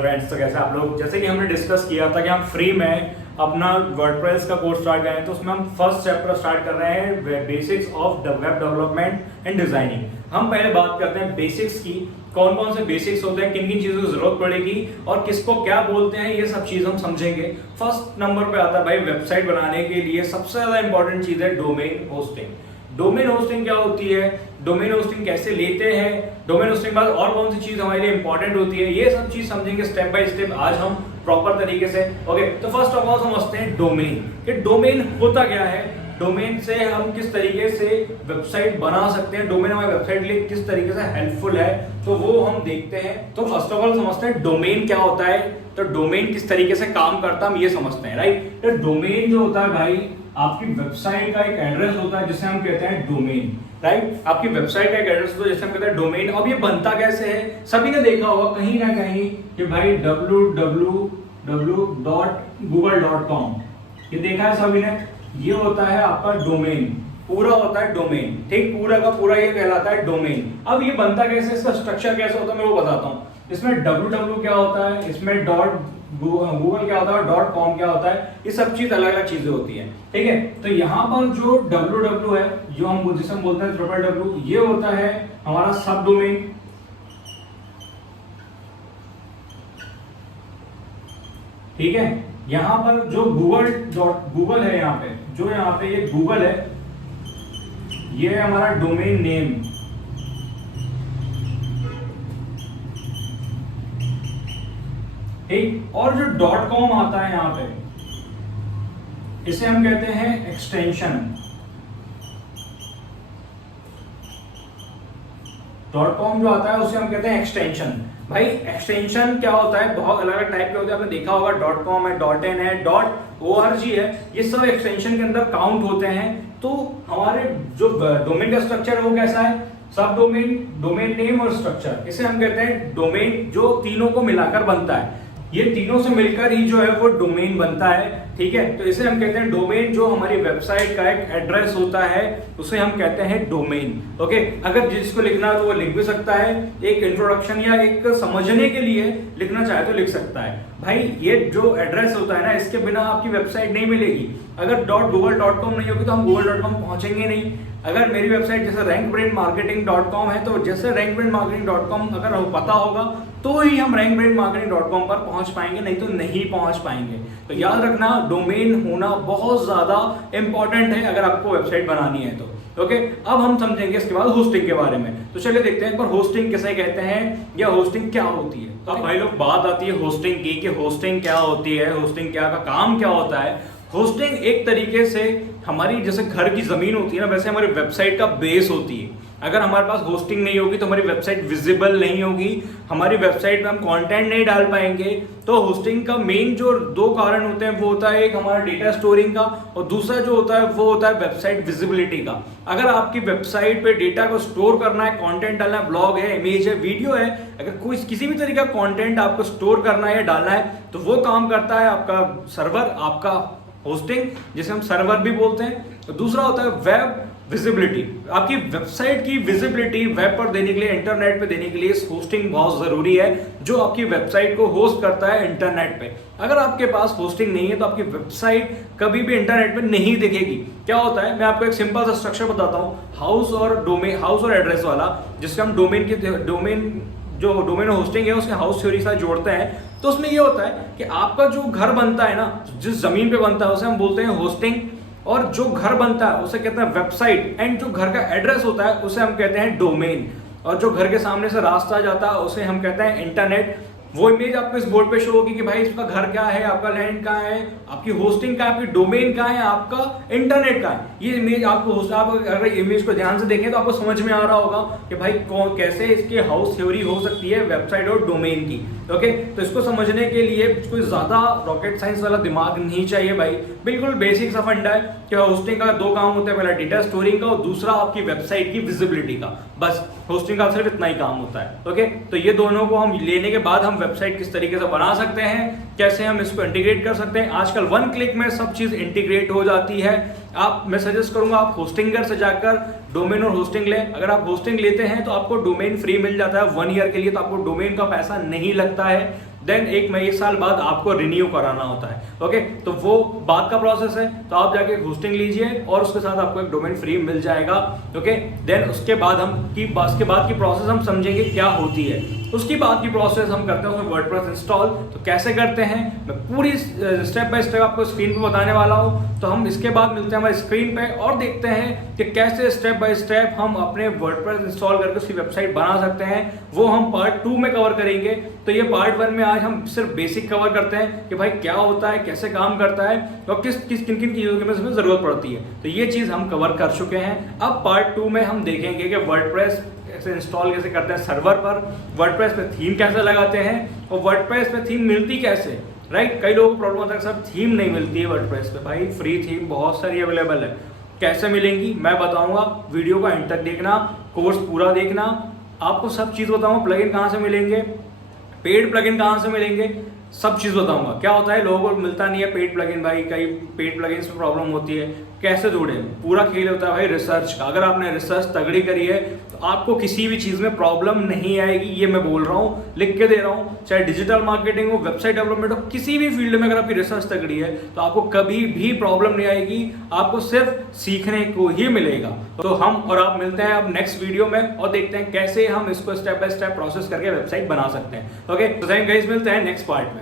Friends, तो कैसे आप लोग, जैसे कि हमने डिस्कस किया था कि हम फ्री में अपना वर्डप्रेस का कोर्स स्टार्ट करें, तो उसमें हम फर्स्ट चैप्टर स्टार्ट कर रहे हैं basics of web development and designing. हम पहले बात करते हैं बेसिक्स की, कौन कौन से बेसिक्स होते हैं, किन किन चीजों की जरूरत पड़ेगी और किसको क्या बोलते हैं, ये सब चीज हम समझेंगे। फर्स्ट नंबर पे आता है भाई वेबसाइट बनाने के लिए सबसे ज्यादा इंपॉर्टेंट चीज है डोमेन होस्टिंग। डोमेन होस्टिंग क्या होती है, डोमेन होस्टिंग कैसे लेते हैं, डोमेन होस्टिंग बाद और कौन सी चीज हमारे लिए इंपॉर्टेंट होती है, ये सब चीज समझेंगे स्टेप बाय स्टेप आज हम प्रॉपर तरीके से। ओके, तो फर्स्ट ऑफ ऑल समझते हैं डोमेन कि डोमेन होता क्या है, डोमेन से हम किस तरीके से वेबसाइट बना सकते हैं, डोमेन हमारे वेबसाइट के लिए किस तरीके से हेल्पफुल है, तो वो हम देखते हैं। तो फर्स्ट ऑफ ऑल समझते हैं डोमेन क्या होता है, तो डोमेन किस तरीके से काम करता है हम ये समझते हैं, राइट। तो डोमेन जो होता है भाई आपकी वेबसाइट का एक एड्रेस होता है जिसे हम कहते हैं डोमेन, राइट। आपकी वेबसाइट का एक एड्रेस होता है जिसे हम कहते हैं डोमेन। अब ये बनता कैसे है, सभी ने देखा होगा कहीं ना कहीं कि भाई www.google.com, ये देखा है सभी ने, ये होता है आपका डोमेन, पूरा होता है डोमेन, ठीक, पूरा का पूरा ये कहलाता है डोमेन। अब ये बनता कैसे, इसका स्ट्रक्चर कैसे होता है मैं वो बताता हूँ। इसमें www क्या होता है, इसमें गूगल क्या होता है, .com क्या होता है, ये सब चीज अलग अलग चीजें होती है, ठीक है। तो यहाँ पर जो www है, जो हम जिसे हम बोलते हैं www, ये होता है हमारा सब डोमेन, ठीक है। यहाँ पर जो गूगल है, यहाँ पे जो यहाँ पे ये गूगल है, ये है हमारा डोमेन नेम, ठीक। और जो .com आता है यहाँ पे, इसे हम कहते हैं एक्सटेंशन। .com जो आता है उसे हम कहते हैं एक्सटेंशन। भाई एक्सटेंशन क्या होता है, बहुत अलग अलग टाइप के होते हैं, आपने देखा होगा .com है, .in है, .org है, ये सब एक्सटेंशन के अंदर काउंट होते हैं। तो हमारे जो डोमेन का स्ट्रक्चर है वो कैसा है, सब डोमेन, डोमेन नेम और स्ट्रक्चर, इसे हम कहते हैं डोमेन, जो तीनों को मिलाकर बनता है। ये तीनों से मिलकर ही जो है वो डोमेन बनता है, ठीक है। तो इसे हम कहते हैं डोमेन, जो हमारी वेबसाइट का एक एड्रेस होता है उसे हम कहते हैं डोमेन। ओके, अगर जिसको लिखना है तो वो लिख भी सकता है, एक इंट्रोडक्शन या एक समझने के लिए लिखना चाहे तो लिख सकता है। भाई ये जो एड्रेस होता है ना, इसके बिना आपकी वेबसाइट नहीं मिलेगी। अगर .google.com नहीं होगी तो हम google.com पहुंचेंगे नहीं। अगर मेरी वेबसाइट जैसे rankbrainmarketing.com है, तो जैसे rankbrainmarketing.com अगर पता होगा तो ही हम rankbrainmarketing.com पर पहुंच पाएंगे, नहीं तो नहीं पहुंच पाएंगे। तो याद रखना डोमेन होना बहुत ज्यादा इंपॉर्टेंट है अगर आपको वेबसाइट बनानी है तो। ओके, अब हम समझेंगे इसके बाद होस्टिंग के बारे में। तो चलिए देखते हैं एक बार होस्टिंग किसे कहते हैं या होस्टिंग क्या होती है। तो अब भाई लोग बात आती है होस्टिंग की कि होस्टिंग क्या होती है, होस्टिंग क्या का काम क्या होता है। होस्टिंग एक तरीके से हमारी जैसे घर की जमीन होती है ना, वैसे हमारी वेबसाइट का बेस होती है। अगर हमारे पास होस्टिंग नहीं होगी तो हमारी वेबसाइट विजिबल नहीं होगी, हमारी वेबसाइट पे हम कंटेंट नहीं डाल पाएंगे। तो होस्टिंग का मेन जो दो कारण होते हैं वो होता है एक हमारा डेटा स्टोरिंग का, और दूसरा जो होता है वो होता है वेबसाइट विजिबिलिटी का। अगर आपकी वेबसाइट पे डेटा को स्टोर करना है, कंटेंट डालना है, ब्लॉग है, इमेज है, वीडियो है, अगर कोई किसी भी तरीके का कंटेंट आपको स्टोर करना है या डालना है, तो वो काम करता है आपका सर्वर, आपका होस्टिंग, जिसे हम सर्वर भी बोलते हैं। तो दूसरा होता है वेब विजिबिलिटी। आपकी वेबसाइट की विजिबिलिटी वेब पर देने के लिए, इंटरनेट पे देने के लिए होस्टिंग बहुत जरूरी है, जो आपकी वेबसाइट को होस्ट करता है इंटरनेट पे। अगर आपके पास होस्टिंग नहीं है तो आपकी वेबसाइट कभी भी इंटरनेट पे नहीं दिखेगी। क्या होता है, मैं आपको एक सिंपल सा स्ट्रक्चर बताता हूँ, हाउस और एड्रेस वाला, जिसका हम जो डोमेन होस्टिंग है उसके हाउस थ्योरी साथ जोड़ते हैं। तो उसमें ये होता है कि आपका जो घर बनता है ना, जिस जमीन पे बनता है उसे हम बोलते हैं होस्टिंग, और जो घर बनता है उसे कहते हैं वेबसाइट, एंड जो घर का एड्रेस होता है उसे हम कहते हैं डोमेन, और जो घर के सामने से रास्ता जाता है उसे हम कहते हैं इंटरनेट। वो इमेज आपको इस बोर्ड पे शो होगी कि भाई इसका घर क्या है, आपका लैंड कहाँ है, आपकी होस्टिंग कहाँ है, आपकी डोमेन कहाँ है, आपका इंटरनेट कहाँ है। ये इमेज आपको आप अगर इमेज को ध्यान से देखें तो आपको समझ में आ रहा होगा कि भाई कैसे इसकी हाउस थ्योरी हो सकती है वेबसाइट और डोमेन की। ओके, तो इसको समझने के लिए कोई ज्यादा रॉकेट साइंस वाला दिमाग नहीं चाहिए भाई, बिल्कुल बेसिक सा फंडा है कि होस्टिंग का दो काम होते हैं, पहला डेटा स्टोरिंग का और दूसरा आपकी वेबसाइट की विजिबिलिटी का। बस होस्टिंग का सिर्फ इतना ही काम होता है। ओके, तो ये दोनों को हम लेने के बाद हम वेबसाइट किस तरीके से बना सकते हैं, कैसे हम इसको इंटीग्रेट कर सकते हैं। आजकल वन क्लिक में सब चीज इंटीग्रेट हो जाती है। मैं सजेस्ट करूंगा आप होस्टिंगर से जाकर डोमेन और होस्टिंग लें। अगर आप होस्टिंग लेते हैं तो आपको डोमेन फ्री मिल जाता है 1 ईयर के लिए, तो आपको डोमेन का पैसा नहीं लगता है। देन एक साल बाद आपको रिन्यू कराना होता है। ओके, तो वो बाद का प्रोसेस है। तो आप जाके होस्टिंग लीजिए और उसके साथ आपको एक डोमेन फ्री मिल जाएगा। ओके, देन उसके बाद की प्रोसेस हम समझेंगे क्या होती है। उसकी बाद की प्रोसेस हम करते हैं उसमें वर्डप्रेस इंस्टॉल। तो कैसे करते हैं मैं पूरी स्टेप बाय स्टेप आपको स्क्रीन पे बताने वाला हूं। तो हम इसके बाद मिलते हैं हमारे स्क्रीन पे और देखते हैं कि कैसे स्टेप बाय स्टेप हम अपने वर्डप्रेस इंस्टॉल करके उसकी वेबसाइट बना सकते हैं। वो हम पार्ट 2 में कवर करेंगे। तो ये पार्ट 1 में आज हम सिर्फ बेसिक कवर करते हैं कि भाई क्या होता है, कैसे काम करता है और किन किन चीज़ों की हमें जरूरत पड़ती है। तो ये चीज़ हम कवर कर चुके हैं। अब पार्ट 2 में हम देखेंगे कि वर्डप्रेस ऐसे इंस्टॉल कैसे करते हैं सर्वर पर, वर्डप्रेस पे थीम कैसे लगाते हैं और वर्डप्रेस पे थीम मिलती कैसे, राइट। कई लोगों को प्रॉब्लम होता है सर थीम नहीं मिलती है वर्डप्रेस पे। भाई फ्री थीम बहुत सारी अवेलेबल है, कैसे मिलेंगी मैं बताऊंगा। वीडियो का एंड तक देखना, कोर्स पूरा देखना, आपको सब चीज़ बताऊंगा। प्लगइन कहाँ से मिलेंगे, पेड प्लगइन कहाँ से मिलेंगे, सब चीज़ बताऊंगा। क्या होता है लोगों को मिलता नहीं है पेड प्लगइन, भाई कई पेड प्लगइन्स में प्रॉब्लम होती है, कैसे जुड़े। पूरा खेल होता है भाई रिसर्च का। अगर आपने रिसर्च तगड़ी करी है तो आपको किसी भी चीज़ में प्रॉब्लम नहीं आएगी, ये मैं बोल रहा हूँ, लिख के दे रहा हूँ। चाहे डिजिटल मार्केटिंग हो, वेबसाइट डेवलपमेंट हो, किसी भी फील्ड में अगर आपकी रिसर्च तगड़ी है तो आपको कभी भी प्रॉब्लम नहीं आएगी। आपको सिर्फ सीखने को ही मिलेगा। तो हम और आप मिलते हैं अब नेक्स्ट वीडियो में और देखते हैं कैसे हम इसको स्टेप बाय स्टेप प्रोसेस करके वेबसाइट बना सकते हैं। ओके, तो गाइस मिलते हैं नेक्स्ट पार्ट में।